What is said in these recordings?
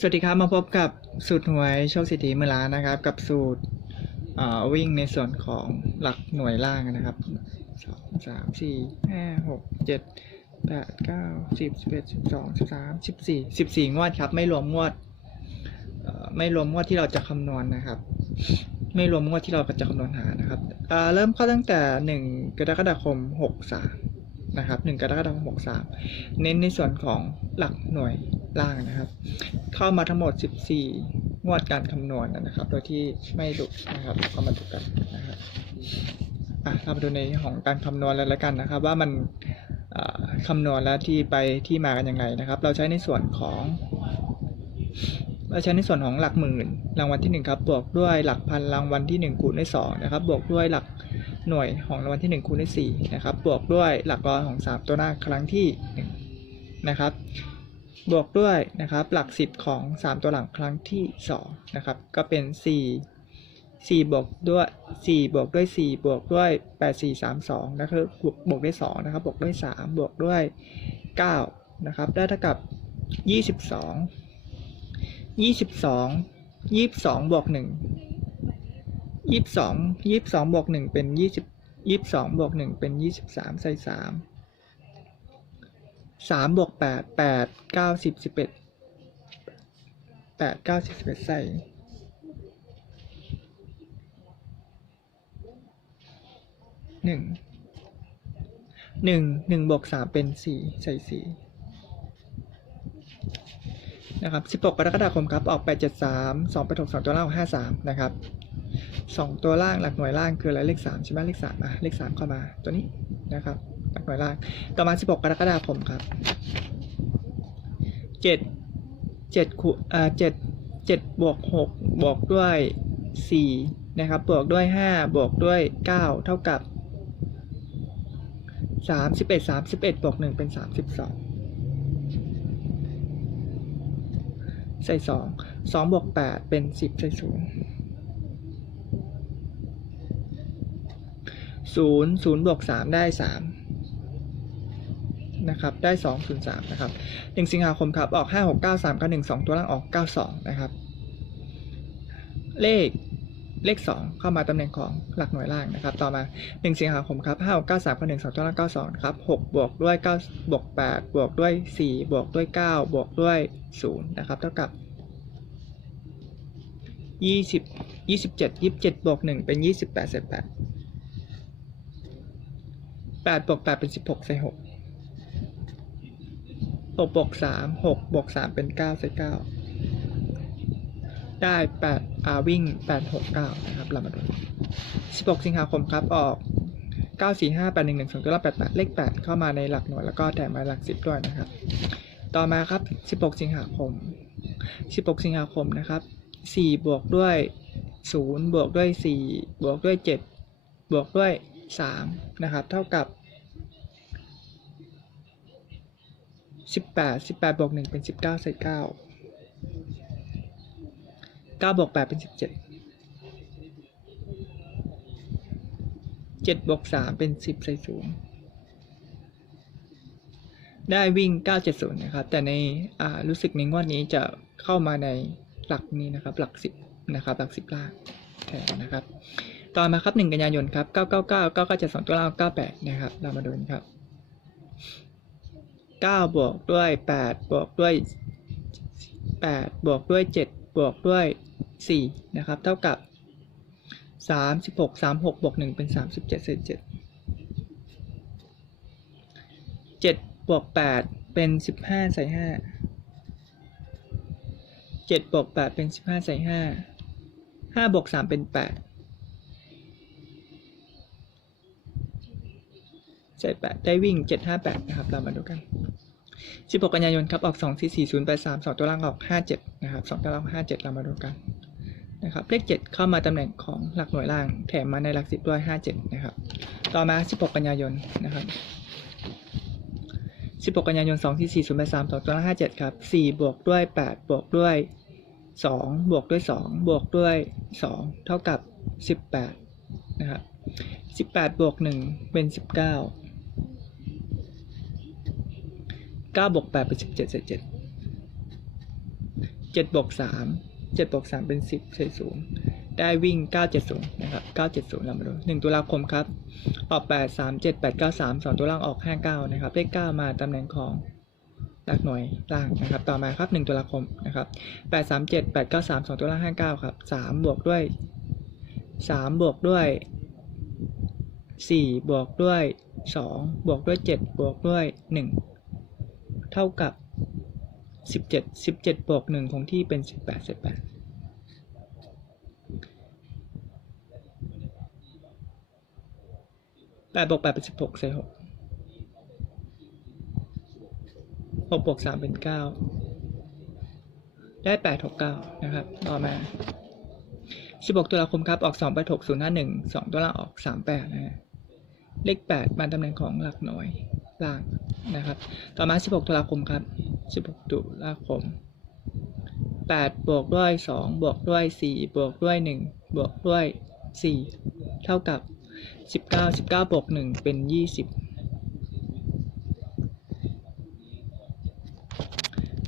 สวัสดีครับมาพบกับสูตรหวยโชคสิทธิมือล้านนะครับ กับสูตรวิ่งในส่วนของหลักหน่วยล่างนะครับสองสามสี่ห้าหกเจ็ดแปดเก้าสิบสิบเอ็ดสิบสองสิบสามสิบสี่สิบสี่งวดครับ ไม่รวมงวดไม่รวมงวดที่เราจะคำนวณนะครับ ไม่รวมงวดที่เราจะคำนวณหานะครับเเริ่มเข้าตั้งแต่หนึ่งกรกฎาคมหกสาม นะครับหนึ่งกรกฎาคมหกสามเน้นในส่วนของหลักหน่วยล่างนะครับ เข้ามาทั้งหมด 14 งวดการคำนวณนะครับ โดยที่ไม่ดุนะครับก็มาดูกันนะครับอะเรามาดูในของการคำนวณแล้วล้วกันนะครับ ว่ามันคำนวณแล้วที่ไปที่มากันยังไงนะครับ เราใช้ในส่วนของเราใช้ในส่วนของหลักหมื่นรางวัลที่หนึ่งครับ บวกด้วยหลักพันรางวัลที่หนึ่งคูณด้วยสองนะครับ บวกด้วยหลัก หน่วยของรางวัลที่หนึ่งคูณด้วยสี่นะครับ บวกด้วยหลักร้อยของสามตัวหน้าครั้งที่หนึ่งนะครับ บวกด้วยนะครับ หลัก 10 ของ 3 ตัวหลังครั้งที่2นะครับ ก็เป็น 4 4 บวกด้วย 4 บวกด้วย 4 บวกด้วย 8 4 3 2นะครับบวกบวกด้วย2นะครับ บวกด้วย 3 บวกด้วย 9 นะครับ ได้เท่ากับ 22 22 22บวก1 22 22บสองยี่สิบสองบวก1เป็น20 22บยี่สิบสองบวก1เป็น23ใส่3สามบวกแปดแปดเก้าสิบสิบเอ็ดแปดเก้าสิบสิบเอ็ดใส่หนึ่งหนึ่งหนึ่งบวกสามเป็นสี่ใส่สี่นะครับสิบหกกรกฎาคมครับ ออกแปดเจ็ดสามสองแปดหกสองตัวล่างห้าสามนะครับ สองตัวล่างหลักหน่วยล่างคืออะไรเลขสามใช่ไหมเลขสามอะเลขสามเข้ามาตัวนี้นะครับหลักหน่วยล่างต่อมา 16 กรกฎาคมครับ 7 7คูอ่า7 7บวก6บวกด้วย4นะครับบวกด้วย 5 บวกด้วย 9 เท่ากับ 31 31บวก1เป็น 32ใส่2 2บวก8เป็น 10 ใส่0 0 0บวก3ได้3นะครับ ได้203นะครับ1สิงหาคมครับ ออก5 6 9 3 9 1 2ตัวล่างออก92นะครับ เลขเลข 2 เข้ามาตำแหน่งของหลักหน่วยล่างนะครับ ต่อมา 1 สิงหาคมครับ5 6 9 3 9 1 2ตัวล่าง92ครับ6บวกด้วย9บวก8บวกด้วย 4 บวกด้วย 9 บวกด้วย 0 นะครับ เท่ากับ 20 27 27บวก1เป็น 28เศษ8 8บวก8เป็น16ใส่6หกบวกสามหกบวกสามเป็นเก้าใส่เก้าได้แปดอาวิ่งแปดหกเก้านะครับเรามาดูสิบหกสิงหาคมครับออกเก้าสี่ห้าแปดหนึ่งหนึ่งสองตัวละแปดแปดเลขแปดเข้ามาในหลักหน่วยแล้วก็แถมมาหลักสิบด้วยนะครับ ต่อมาครับสิบหกสิงหาคมสิบหกสิงหาคมนะครับสี่บวกด้วยศูนย์บวกด้วยสี่บวกด้วยเจ็ดบวกด้วยสามนะครับ เท่ากับ สิบแปดสิบแปดบวกหนึ่งเป็นสิบเก้าใส่เก้าเก้าบวกแปดเป็นสิบเจ็ดเจ็ดบวกสามเป็นสิบใส่ศูนย์ได้วิ่ง 970 นะครับ แต่ในอ่ารู้สึกในงวดนี้จะเข้ามาในหลักนี้นะครับ หลัก 10 นะครับ หลัก 10ล่างแทนนะครับ ต่อมาครับ 1 กันยายนครับ 999 9972ตัวล่าง98 นะครับ เรามาดูนครับ 9 บวกด้วย 8 บวกด้วย 8 บวกด้วย 7 บวกด้วย 4 นะครับ เท่ากับ 36 36 บวก 1 เป็น 37เศษ7 7 บวก 8 เป็น 15 ใส่ 5 7 บวก 8 เป็น 15 ใส่ 5 5 บวก 3 เป็น 8 ใส่8ได้วิ่ง 758 นะครับ เรามาดูกัน 16 กันยายนครับ ออก 2 4 4 0 8 3 2 ตัวล่างออก 57 นะครับ 2 ตัวล่าง 57 เรามาดูกันนะครับ เลข 7 เข้ามาตำแหน่งของหลักหน่วยล่าง แถมมาในหลัก 10 ด้วย 57 นะครับ ต่อมา 16 กันยายน นะครับ16 กันยายน2ที่4 0 8 3 2ตัวล่าง57 ครับ 4 บวกด้วย 8 บวกด้วย 2 บวกด้วย 2 บวกด้วย 2 เท่ากับ 18 นะครับ 18 บวก 1 เป็น 19 9บวก8เป็น17เจ็ดเศษ7 7บวก3 7บวก3เป็น10เศษ0ได้วิ่ง 970 นะครับ 970เรามาดู1ตุลาคมครับ ออก 8 3 7 8 9 3 2 ตัวล่างออก 59 นะครับ เลข 9 มาตำแหน่งของหลักหน่วยล่างนะครับ ต่อมาครับ 1ตุลาคมนะครับ 8 3 7 8 9 3 2 ตัวล่าง 59 ครับ 3 บวกด้วย 3 บวกด้วย 4 บวกด้วย 2 บวกด้วย 7 บวกด้วย 1 เท่ากับ 17 17บวก1คงที่เป็น 18 18แปดบวกแปดเป็นสิบหกใส่หกหกบวกสามเป็นเก้าได้แปดหกเก้านะครับ ต่อมาสิบหกตุลาคมครับ ออกสองแปดหกศูนย์ห้าหนึ่งสองตัวล่างออกสามแปดนะฮะเลขแปดมาตำแหน่งของหลักหน่วยล่าง นะครับ ต่อมาสิบหกตุลาคมครับสิบหกตุลาคมแปดบวกด้วยสองบวกด้วยสี่บวกด้วยหนึ่งบวกด้วยสี่เท่ากับสิบเก้าสิบเก้าบวกหนึ่งเป็นยี่สิบ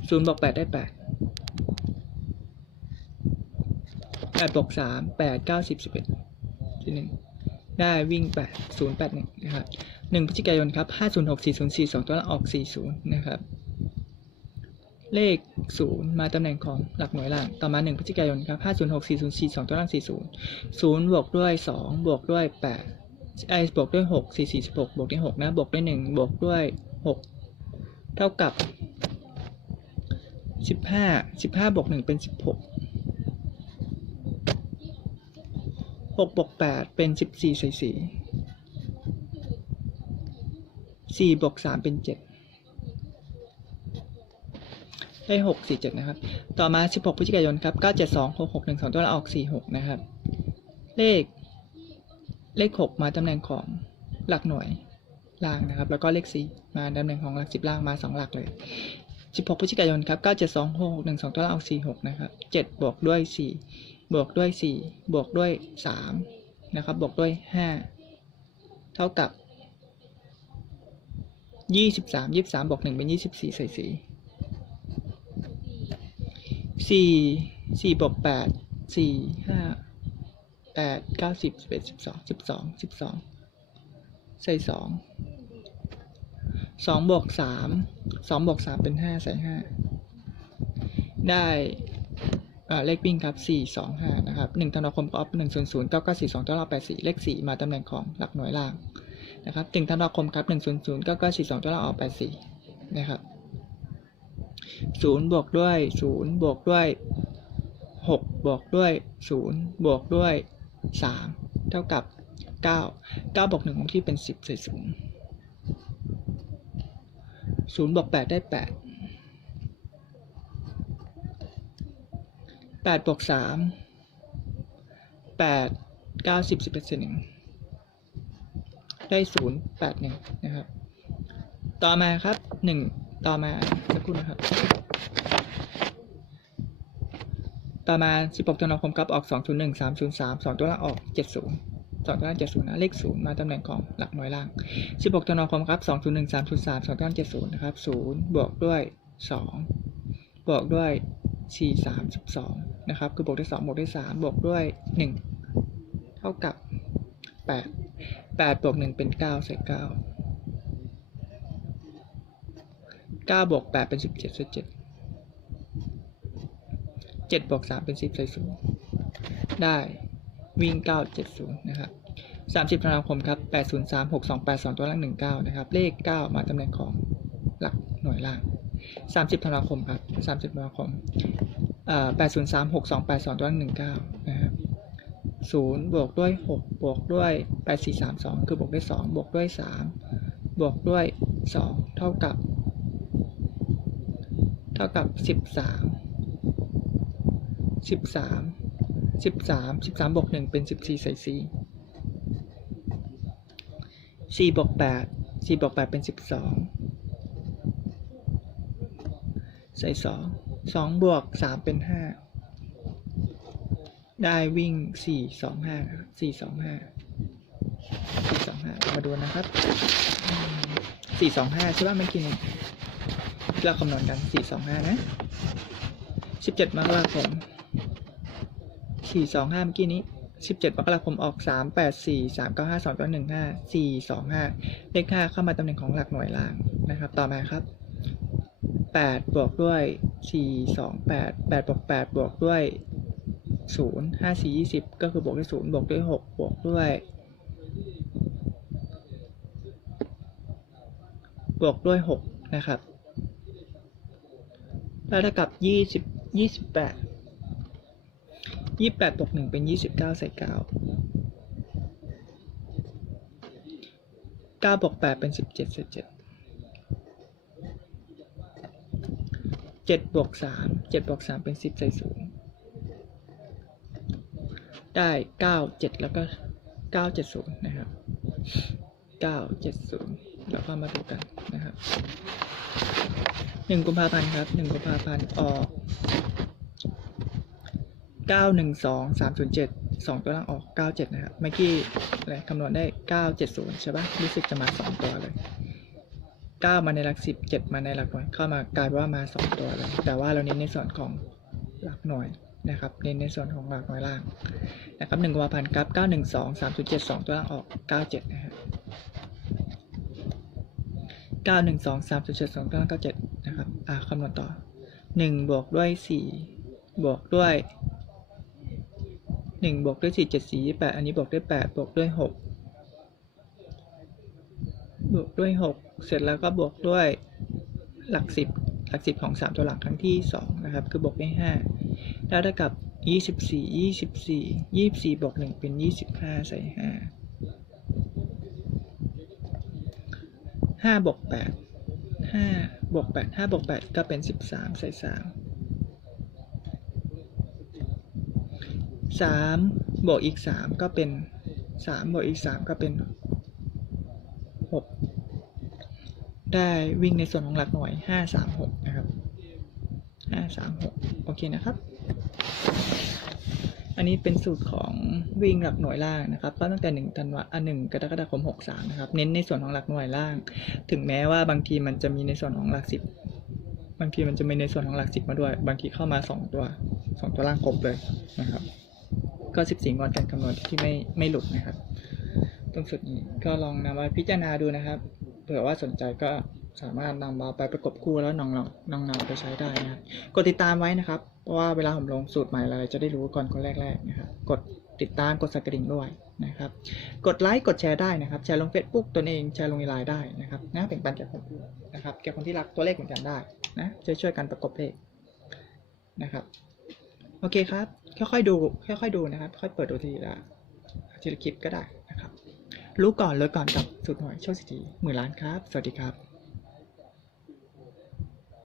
ศูนย์บวกแปดได้แปดแปดบวกสามแปดเก้าสิบสิบเอ็ดที่หนึ่งได้วิ่งแปดศูนย์แปดหนึ่งนะครับ หนึ่งพฤศจิกายนครับห้าศูนย์หกสี่ศูนย์สี่สองตัวละออกสี่ศูนย์นะครับ เลขศูนย์มาตำแหน่งของหลักหน่วยล่าง ต่อมาหนึ่งพฤศจิกายนครับห้าศูนย์หกสี่ศูนย์สี่สองตัวล่างสี่ศูนย์ศูนย์บวกด้วยสองบวกด้วยแปดไอบวกด้วยหกสี่สี่สิบหกบวกด้วยหกนะ บวกด้วยหนึ่งบวกด้วยหกเท่ากับสิบห้าสิบห้าบวกหนึ่งเป็นสิบหกหกบวกแปดเป็นสิบสี่ใส่สี่ สี่บวกสามเป็นเจ็ดได้หกสี่เจ็ดนะครับ ต่อมาสิบหกพฤศจิกายนครับเก้าเจ็ดสองหกหกหนึ่งสองตัวละออกสี่หกนะครับ เลข เลข6มาตำแหน่งของหลักหน่วยล่างนะครับ แล้วก็เลข4มาตำแหน่งของหลัก10ล่างมา2หลักเลย16พฤศจิกายนครับ972 6 1 2ตัวล่าออก46นะครับ7บวกด้วย4บวกด้วย4บวกด้วย3นะครับ บวกด้วย5เท่ากับ 23 23บสามยี่สามบวก1เป็น24ใส่4 4 4บวก8 4 5แปดเก้าสิบสิบเอ็ดสิบสองสิบสองสิบสองใส่สองสองบวกสามสองบวกสามเป็นห้าใส่ห้าได้เลขวิ่งครับสี่สองห้านะครับหนึ่งธันวาคมก็ออฟหนึ่งศูนย์ศูนย์เก้าเก้าสี่สองตัวเราแปดสี่เลขสี่มาตำแหน่งของหลักหน่วยล่าง นะครับหนึ่งธันวาคมครับหนึ่งศูนย์ศูนย์เก้าเก้าสี่สองตัวเราออกแปดสี่นะครับศูนย์บวกด้วยศูนย์บวกด้วยหกบวกด้วยศูนย์บวกด้วยสามเท่ากับเก้าเก้าบวกหนึ่งของที่เป็นสิบใส่ศูนย์ศูนย์บวกแปดได้แปดแปดบวกสามแปดเก้าสิบสิบเอ็ดส่วนหนึ่ง ได้ศูนย์แปดหนึ่งนะครับ ต่อมาครับหนึ่งต่อมาสักครู่นะครับ ต่อมา 16ธันวาคมครับออก 201 303 2 ตัวละออก 70สองตัวล่างเจ็ดศูนย์นะเลขศูนย์มาตำแหน่งของหลักหน่วยล่างสิบหกธันวาคมครับสองศูนย์หนึ่งสามศูนย์สามสองตัวล่างเจ็ดศูนย์นะครับศูนย์บวกด้วยสองบวกด้วยสี่สามสิบสองนะครับคือบวกด้วยสองบวกด้วยสามบวกด้วยหนึ่งเท่ากับแปด แปดบวกหนึ่งเป็นเก้าใส่เก้าเก้าบวกแปดเป็นสิบเจ็ดใส่เจ็ดเจ็ดบวกสามเป็นสิบใส่ศูนย์ได้วิ่งเก้าเจ็ดศูนย์นะครับสามสิบธันวาคมครับแปดศูนย์สามหกสองแปดสองตัวล่างหนึ่งเก้านะครับ เลขเก้ามาตำแหน่งของหลักหน่วยล่างสามสิบธันวาคมครับสามสิบธันวาคมแปดศูนย์สามหกสองแปดสองตัวล่างหนึ่งเก้า นะครับศูนย์บวกด้วยหกบวกด้วยแปดสี่สามสองคือบวกด้วยสองบวกด้วยสามบวกด้วยสองเท่ากับ เท่ากับสิบสามสิบสามสิบสามสิบสามบวกหนึ่งเป็นสิบสี่ใส่สี่สี่บวกแปดสี่บวกแปดเป็นสิบสองใส่สองสองบวกสามเป็นห้า ได้วิ่งสี่สองห้าสี่สองห้าสี่สองห้ามาดูนะครับสี่สองห้าใช่ป่ะเมื่อกี้นี้เราคำนวณกันสี่สองห้านะสิบเจ็ดมกราคมสี่สองห้าเมื่อกี้นี้สิบเจ็ดมกราคมออกสามแปดสี่สามเก้าห้าสองเก้าหนึ่งห้าสี่สองห้าเลขห้าเข้ามาตำแหน่งของหลักหน่วยล่างนะครับ ต่อมาครับแปดบวกด้วยสี่สองแปดแปดบวกแปดบวกด้วย ศูนย์ห้าสี่ยี่สิบก็คือบวกด้วยศูนย์บวกด้วยหกบวกด้วย บวกด้วยหกนะครับ แล้วเท่ากับยี่สิบยี่สิบแปดยี่แปดบวกหนึ่งเป็นยี่สิบเก้าใส่เก้าเก้าบวกแปดเป็นสิบเจ็ดใส่เจ็ดเจ็ดบวกสามเจ็ดบวกสามเป็นสิบใส่ศูนย์ ได้เก้าเจ็ดแล้วก็เก้าเจ็ดศูนย์นะครับเก้าเจ็ดศูนย์แล้วก็มาดูกันนะครับหนึ่งกุมภาพันธ์ครับหนึ่งกุมภาพันธ์ออกเก้าหนึ่งสองสามศูนย์เจ็ดสองตัวล่างออกเก้าเจ็ดนะครับเมื่อกี้อะไรคำนวณได้เก้าเจ็ดศูนย์ใช่ปะรู้สึกจะมาสองตัวเลยเก้ามาในหลักสิบเจ็ดมาในหลักหน่วยเข้ามากลายว่ามาสองตัวเลยแต่ว่าเราเน้นในส่วนของหลักหน่วย นะครับเน้นในส่วนของหลักหน่วยล่างนะครับหนึ่งวาพันครับเก้าหนึ่งสองสามศูนย์เจ็ดสองตัวล่างออกเก้าเจ็ดนะครับเก้าหนึ่งสองสามศูนย์เจ็ดสองตัวล่างเก้าเจ็ดนะครับอ่าคำนวณต่อหนึ่งบวกด้วยสี่บวกด้วยหนึ่งบวกด้วยสี่เจ็ดสี่ยี่แปดอันนี้บวกด้วยแปดบวกด้วยหกบวกด้วยหกเสร็จแล้วก็บวกด้วยหลักสิบหลักสิบของสามตัวหลักครั้งที่สองนะครับ คือบวกด้วยห้า ได้เท่ากับยี่สิบสี่ยี่สิบสี่ยี่สิบสี่บวกหนึ่งเป็นยี่สิบห้าใส่ห้าห้าบวกแปดห้าบวกแปดห้าบวกแปดก็เป็นสิบสามใส่สามสามบวกอีกสามก็เป็นสามบวกอีกสามก็เป็นหกได้วิ่งในส่วนของหลักหน่วยห้าสามหกนะครับห้าสามหกโอเคนะครับ อันนี้เป็นสูตรของวิ่งหลักหน่วยล่างนะครับก็ตั้งแต่หนึ่งธันวาอันหนึ่งกรกฎาคมหกสามนะครับ เน้นในส่วนของหลักหน่วยล่าง ถึงแม้ว่าบางทีมันจะมีในส่วนของหลักสิบบางทีมันจะมีในส่วนของหลักสิบมาด้วย บางทีเข้ามาสองตัวสองตัวล่างครบเลยนะครับ ก็สิบสี่งวดการคำนวณที่ไม่ไม่หลุดนะครับ ตรงสุดนี้ก็ลองนำมาพิจารณาดูนะครับ เผื่อว่าสนใจก็สามารถนำมาไปประกบคู่แล้วน้องๆน้องๆไปใช้ได้นะครับ กดติดตามไว้นะครับ เพราะว่าเวลาผมลงสูตรใหม่อะไรจะได้รู้ก่อนคนแรกๆนะครับกดติดตามกดสักกระดิ่งด้วยนะครับ กดไลค์กดแชร์ได้นะครับ แชร์ลง Facebook ตนเองแชร์ลงในไลน์ได้นะครับนะแบ่งปันแก่คนอื่นนะครับแก่คนที่รักตัวเลขเหมือนกันได้นะช่วยช่วยกันประกบเลขนะครับโอเคครับ ค่อยๆดู ค่อยๆดูนะครับ ค่อยเปิดดูทีละทีละคลิปก็ได้นะครับ รู้ก่อนเลยก่อนกับสุดหน่วยโชคสิทธิหมื่นล้านครับ สวัสดีครับ